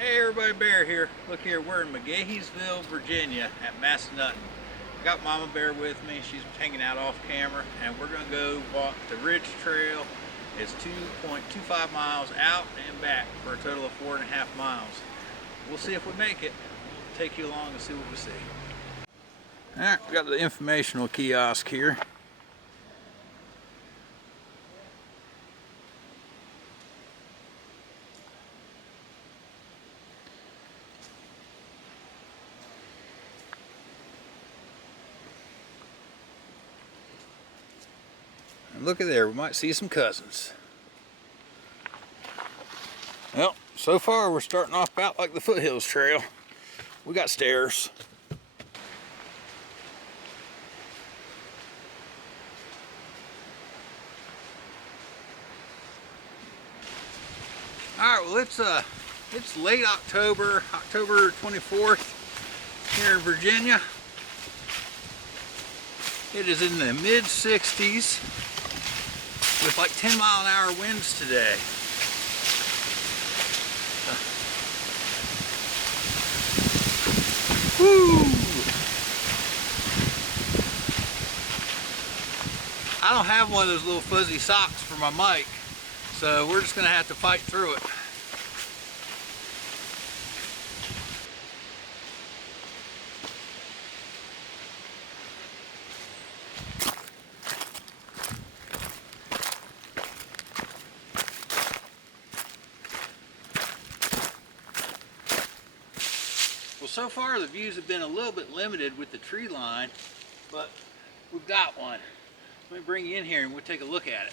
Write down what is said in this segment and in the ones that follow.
Hey everybody, Bear here. Look here, we're in McGaheysville, Virginia at Massanutten. I got Mama Bear with me. She's hanging out off camera, and we're gonna go walk the Ridge Trail. It's 2.25 miles out and back for a total of 4.5 miles. We'll see if we make it. We'll take you along and see what we see. All right, we got the informational kiosk here. And look at there, we might see some cousins. Well, so far we're starting off about like the Foothills Trail. We got stairs. All right, well it's late October 24th here in Virginia. It is in the mid 60s with like 10-mile-an-hour winds today. Woo! I don't have one of those little fuzzy socks for my mic, so we're just gonna have to fight through it. Well, so far the views have been a little bit limited with the tree line, but we've got one. Let me bring you in here and we'll take a look at it.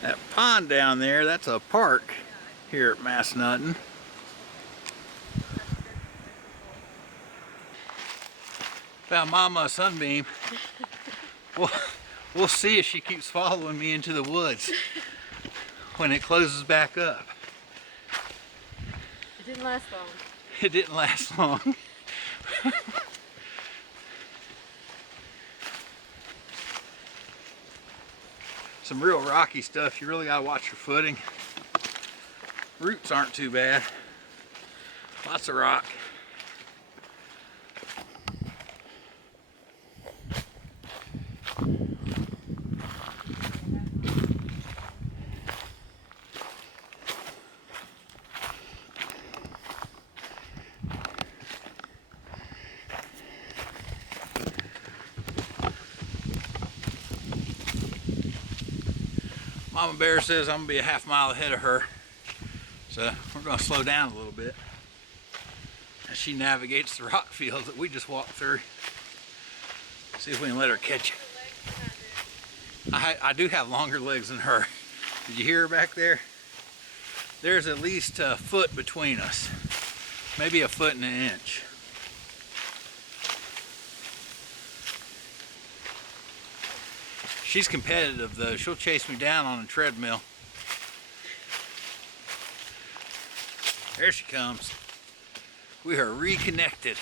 That pond down there, that's a park here at Massanutten. Found Mama a sunbeam. We'll see if she keeps following me into the woods when it closes back up. It didn't last long. It didn't last long. Some real rocky stuff. You really gotta watch your footing. Roots aren't too bad. Lots of rock. Mama Bear says I'm gonna be a half mile ahead of her, so we're gonna slow down a little bit as she navigates the rock fields that we just walked through. See if we can let her catch it. I do have longer legs than her. Did you hear her back there? There's at least a foot between us, maybe a foot and an inch. She's competitive though. She'll chase me down on a treadmill. There she comes. We are reconnected.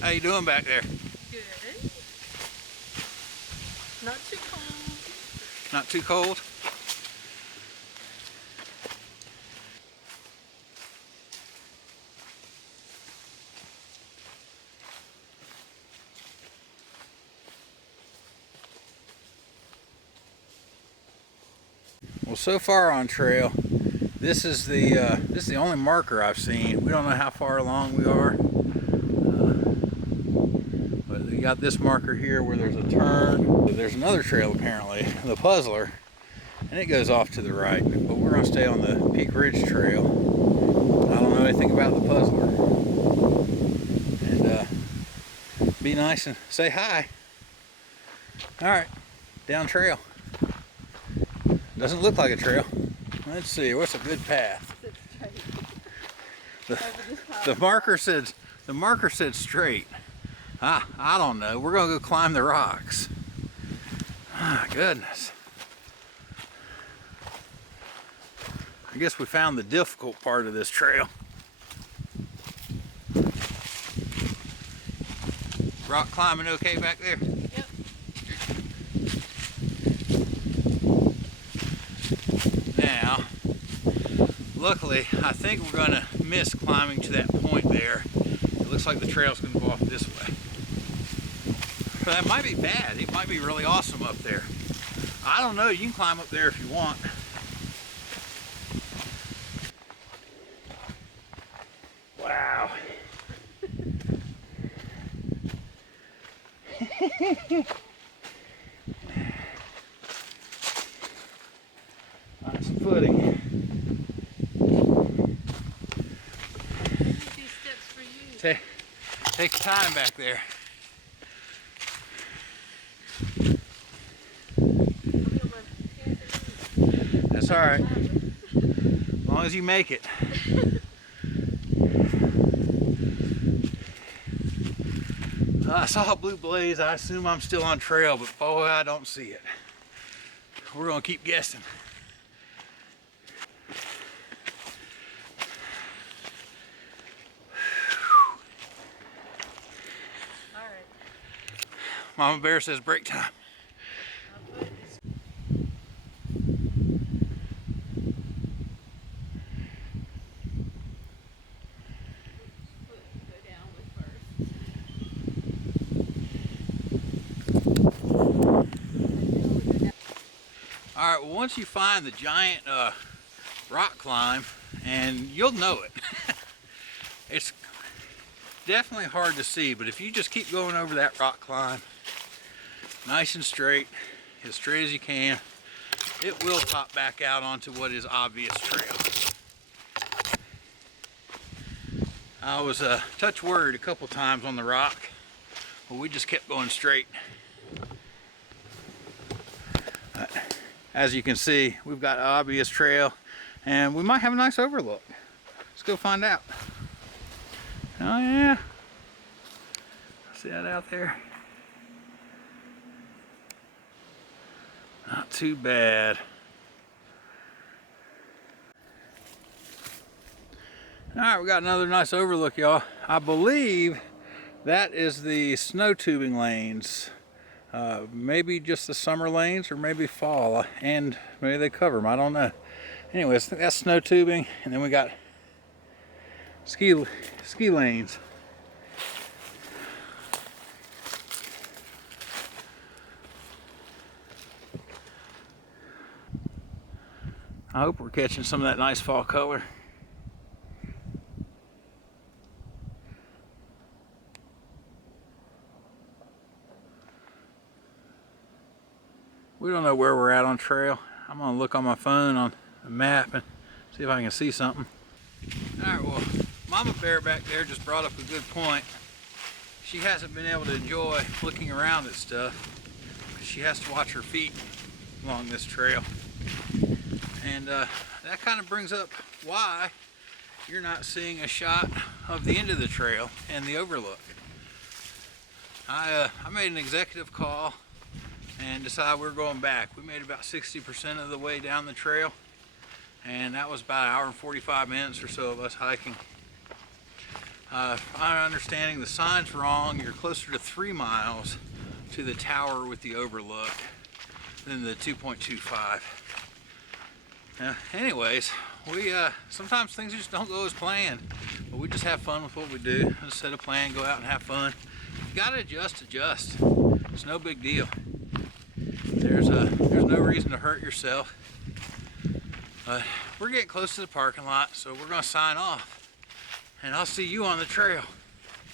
How you doing back there? Good. Not too cold. Not too cold? Well, so far on trail, this is the only marker I've seen. We don't know how far along we are, but we got this marker here where there's a turn. There's another trail apparently, the Puzzler, and it goes off to the right. But we're gonna stay on the Peak Ridge Trail. I don't know anything about the Puzzler, and be nice and say hi. All right, down trail. Doesn't look like a trail. Let's see, what's a good path? The marker says The marker said straight. I don't know. We're gonna go climb the rocks. My goodness. I guess we found the difficult part of this trail. Rock climbing okay back there? Yep. Now, luckily, I think we're gonna miss climbing to that point there. It looks like the trail's gonna go off this way. But that might be bad. It might be really awesome up there. I don't know. You can climb up there if you want. Wow. Nice footing. These steps for you. Take your time back there. That's all right. As long as you make it. I saw a blue blaze. I assume I'm still on trail, but boy, I don't see it. We're gonna keep guessing. All right. Mama Bear says break time. I'll put this. Go down with first. All right, well, once you find the giant rock climb, and you'll know it. It's definitely hard to see, but if you just keep going over that rock climb, nice and straight as you can, it will pop back out onto what is obvious trail. I was touch worried a couple times on the rock, but we just kept going straight. As you can see, we've got obvious trail, and we might have a nice overlook. Let's go find out. Oh yeah, see that out there? Not too bad. All right, we got another nice overlook, y'all. I believe that is the snow tubing lanes. Maybe just the summer lanes, or maybe fall, and maybe they cover them, I don't know. Anyways, that's snow tubing, and then we got ski lanes. I hope we're catching some of that nice fall color. We don't know where we're at on trail. I'm gonna look on my phone on the map and see if I can see something. All right, well, Mama Bear back there just brought up a good point. She hasn't been able to enjoy looking around at stuff because she has to watch her feet along this trail. And that kind of brings up why you're not seeing a shot of the end of the trail and the overlook. I made an executive call and decided we were going back. We made about 60% of the way down the trail, and that was about an hour and 45 minutes or so of us hiking. My understanding, the sign's wrong. You're closer to 3 miles to the tower with the overlook than the 2.25. Anyways, we sometimes things just don't go as planned, but we just have fun with what we do. Just set a plan, go out and have fun. You gotta adjust. It's no big deal. There's no reason to hurt yourself. We're getting close to the parking lot, so we're gonna sign off, and I'll see you on the trail.